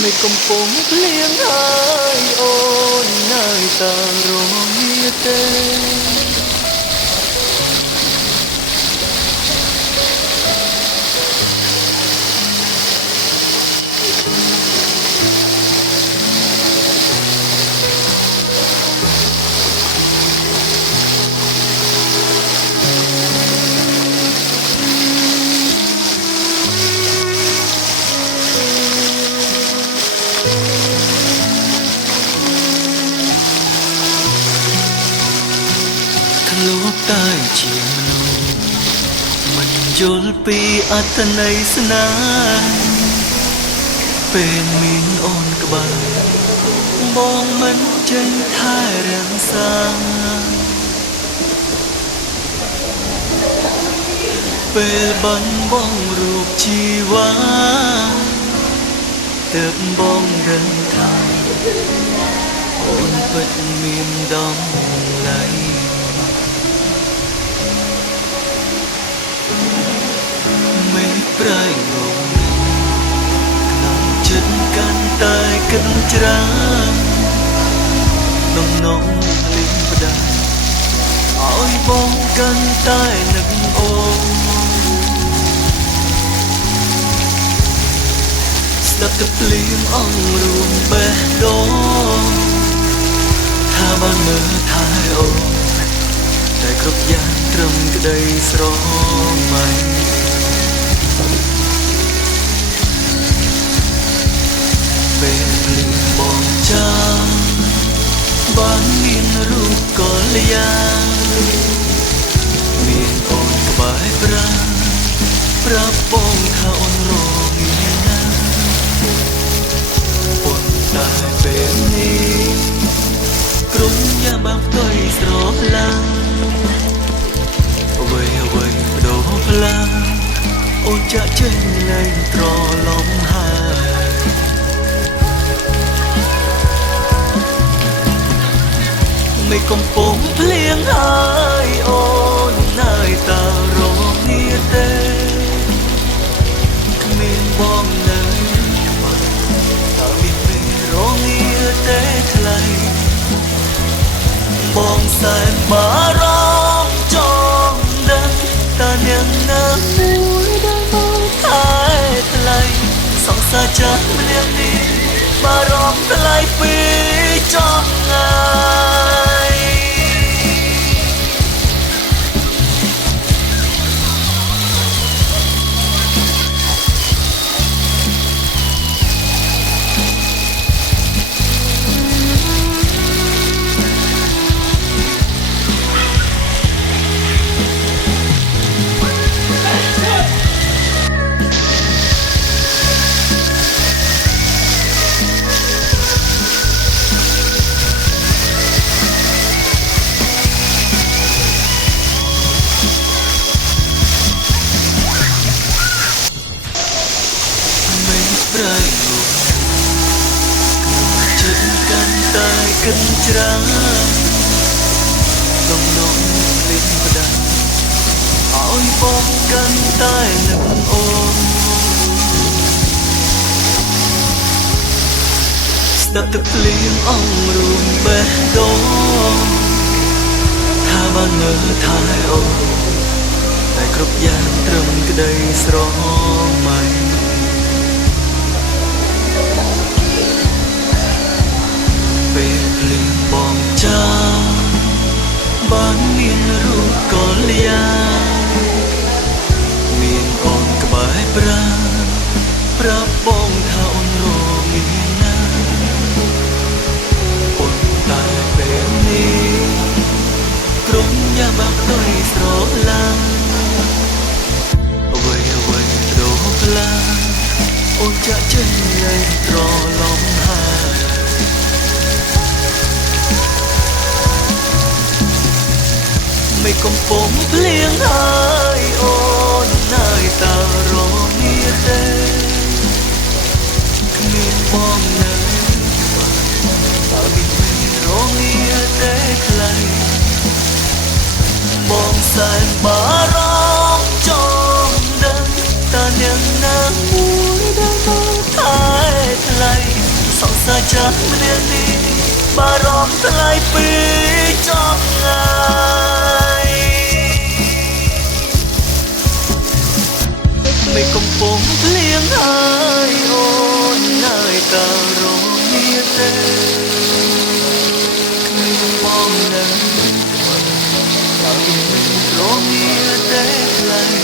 មិនកំពុងភ្លៀងហើយអូននៅតែរងាទេលោកតែជាមនុស្សមិនយល់ពីអត្ថន័យស្នេហ៍ពេលមានអូនក្បែរបងមិនចេញថែរក្សាពេលបាត់បង់រូបជីវ៉ាទើបបងដឹងថាអូនពិតមានតម្លៃមេប្រៃងងក្នុងចិត្តកាន់តែកិនច្រើននំនងលីងផ្ដាច់ឲ្យបងកាន់តែនឹកអូនស្ដាប់ទឹកភ្លៀងអងរួមបេះដូងថាបានមើលថែអូនតែគ្រប់យ៉ាងត្រឹមក្តីស្រមៃពេលភ្លៀងបងចាំបានមានរូបកល្យាមានអូនក្បែរប្រាប់បងថាអូនរងាណាប៉ុន្តែពេលនេះក្រុមយ៉ាបាក់ទៅស្រឡាញ់អ្វីបដូរផ្លាអូនចាក់ចេញលែងត្រឡប់ហើយមិនកំពុងភ្លៀងហើយអូននៅតែរងាទេគ្មានបងនៅក្បែរតើមានពេលរងាទេថ្លៃបងសែនបារម្ភចង់ដឹងតើអ្នកណាមួយដែលមកថែថ្លៃសង្សារចាស់ម្នាក់នេះបារម្ភថ្លៃពីចង់ងាយប្រៃងងចិត្តកាន់តែកិនច្រើនដំណងលេងផ្ដាច់ឲ្យបងកាន់តែនឹកអូនស្ដាប់ទឹកភ្លៀងអងរួមបេះដូងថាបានមើលថែអូនតែគ្រប់យ៉ាងត្រឹមក្តីស្រមៃពេលភ្លៀងបងចាំបានមានរូបកល្យាមានអូនក្បែរប្រាប់បងថាអូនរងាណាប៉ុន្តែពេលនេះក្រុមយ៉ាបាក់ទៅស្រឡាញ់អ្វីដូរផ្លាអូនចាក់ចេញលែងត្រឡប់ហើយមិនកំពុងភ្លៀងហើយអូននៅតែរងាទេគ្មានបងនៅតើមានពេលរងាទេថ្លៃបងសែនបារម្ភចង់ដឹងតើអ្នកណាមួយដែលមកថែ ចាស់ម្នាក់នេះបារម្ភថ្លៃពីចប់ថ្ងៃមិនកំពុងភ្លៀងហើយអូននៅតែរងមានទេគ្មានបងនៅហើយមិនរងមានទេខ្លាំង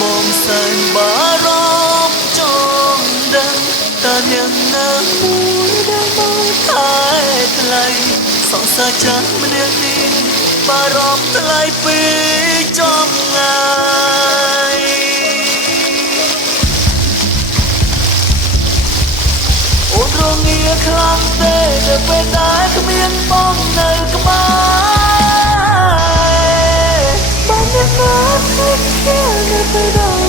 បងសែនបារម្ភចង់ដឹងតើនាងណាមួយដែលមកថែថ្លៃសង្សារចាស់ម្នាក់នេះបារម្ភថ្លៃពីចំងាយអូនរងាខ្លាំងទេនៅពេលដែលគ្មានបងនៅក្បែរបានអ្នកណាធ្វើជានៅពេលដែល